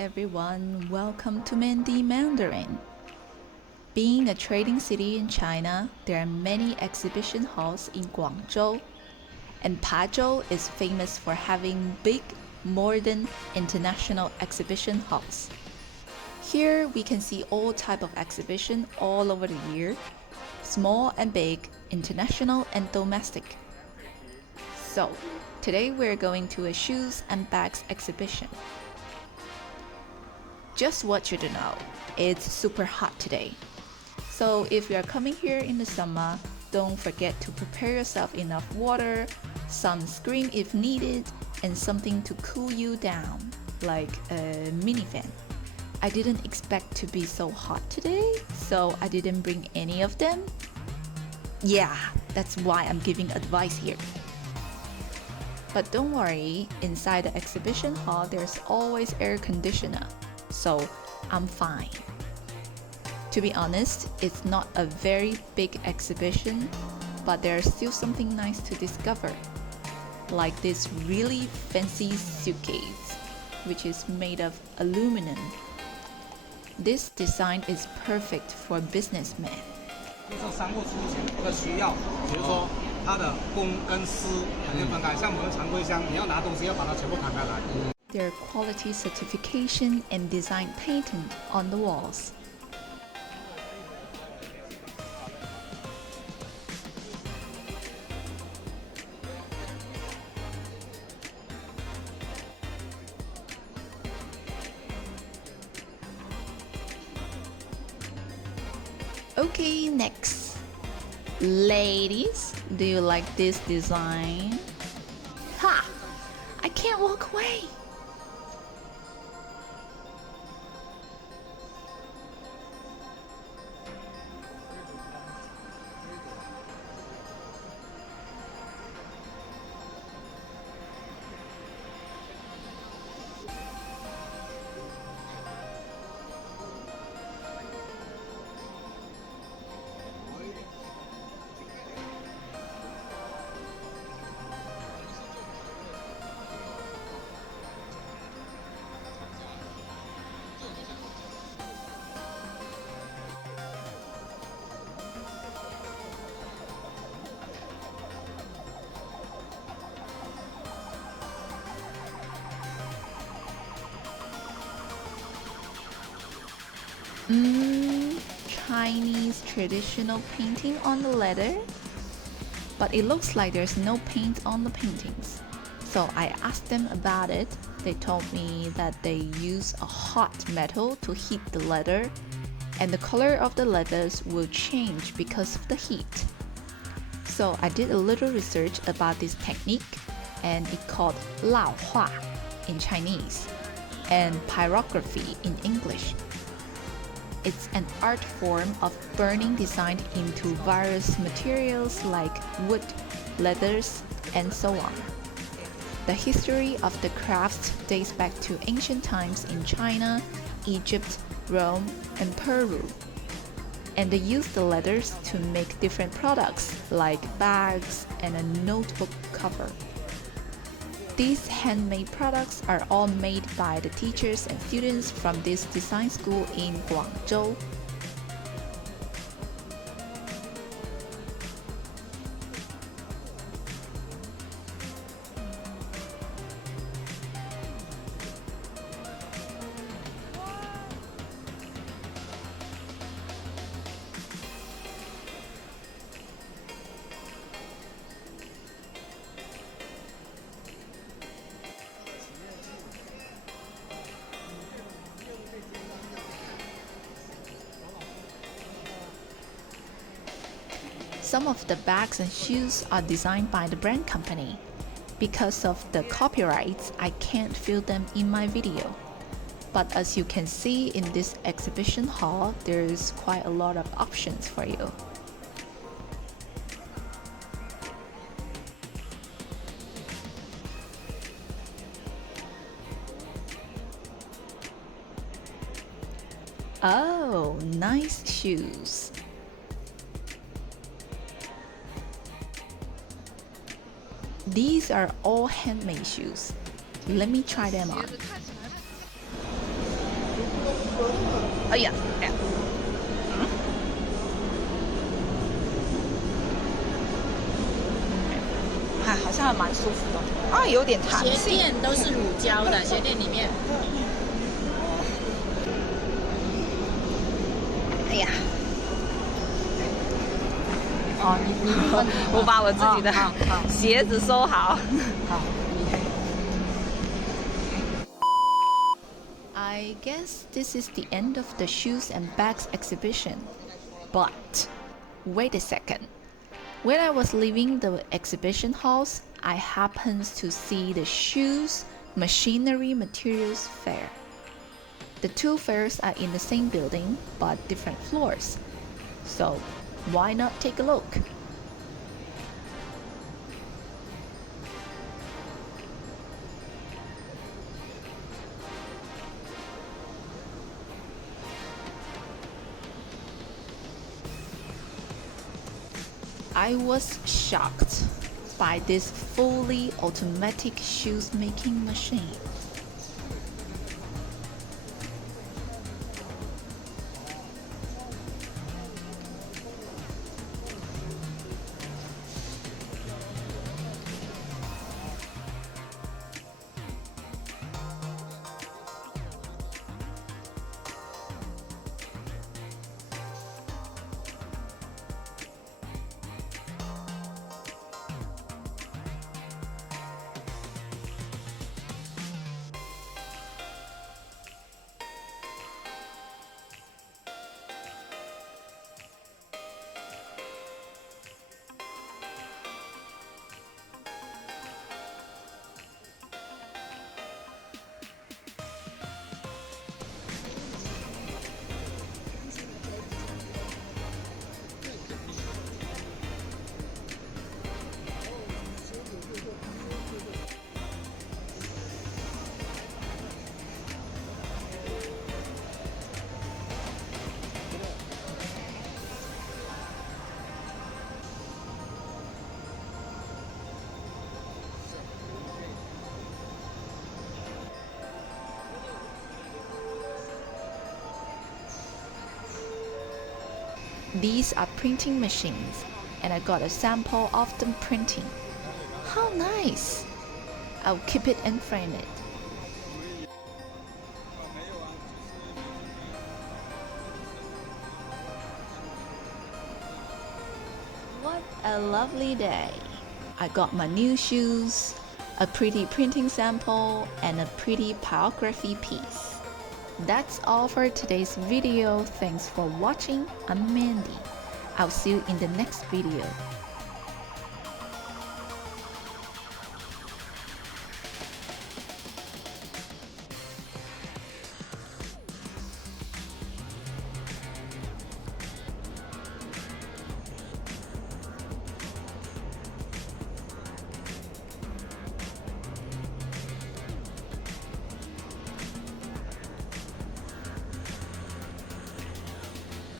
everyone, welcome to Mandy Mandarin. Being a trading city in China, there are many exhibition halls in Guangzhou, and Pazhou is famous for having big, modern, international exhibition halls. Here we can see all type of exhibition all over the year, small and big, international and domestic. So, today we're going to a shoes and bags exhibition. Just want you to know, it's super hot today. So if you are coming here in the summer, don't forget to prepare yourself enough water, sunscreen if needed, and something to cool you down, like a mini fan. I didn't expect to be so hot today, so I didn't bring any of them. Yeah, that's why I'm giving advice here. But don't worry, inside the exhibition hall there's always air conditioner, so I'm fine. To be honest, it's not a very big exhibition, but there's still something nice to discover. Like this really fancy suitcase, which is made of aluminum. This design is perfect for businessmen. 就是商务出行的需要，比如说它的公跟私肯定分开，像我们常规箱，你要拿东西要把它全部摊开来。Their quality certification and design patent on the walls. Okay, next. Ladies, do you like this design? Ha! I can't walk away! Chinese traditional painting on the leather, but it looks like there's no paint on the paintings. So I asked them about it. They told me that they use a hot metal to heat the leather, and the color of the leathers will change because of the heat. So I did a little research about this technique, and it's called 烙画 in Chinese and pyrography in English. It's an art form of burning designed into various materials like wood, leathers, and so on. The history of the crafts dates back to ancient times in China, Egypt, Rome, and Peru. And they used the leathers to make different products like bags and a notebook cover. These handmade products are all made by the teachers and students from this design school in Guangzhou. Some of the bags and shoes are designed by the brand company. Because of the copyrights, I can't film them in my video. But as you can see in this exhibition hall, there's quite a lot of options for you. Oh, nice shoes. These are all handmade shoes. Let me try them on. 哎呀，哎呀，哎，好像还蛮舒服的啊，有点弹鞋性。垫都是乳胶的，鞋垫里面。哎呀，哦，你我把我自己的鞋子收好。好。I guess this is the end of the shoes and bags exhibition. But wait a second. When I was leaving the exhibition halls, I happened to see the shoes machinery materials fair. The two fairs are in the same building but different floors. So why not take a look? I was shocked by this fully automatic shoes making machine. These are printing machines, and I got a sample of them printing. How nice! I'll keep it and frame it. What a lovely day! I got my new shoes, a pretty printing sample, and a pretty pyrography piece. That's all for today's video. Thanks for watching. I'm Mandy. I'll see you in the next video.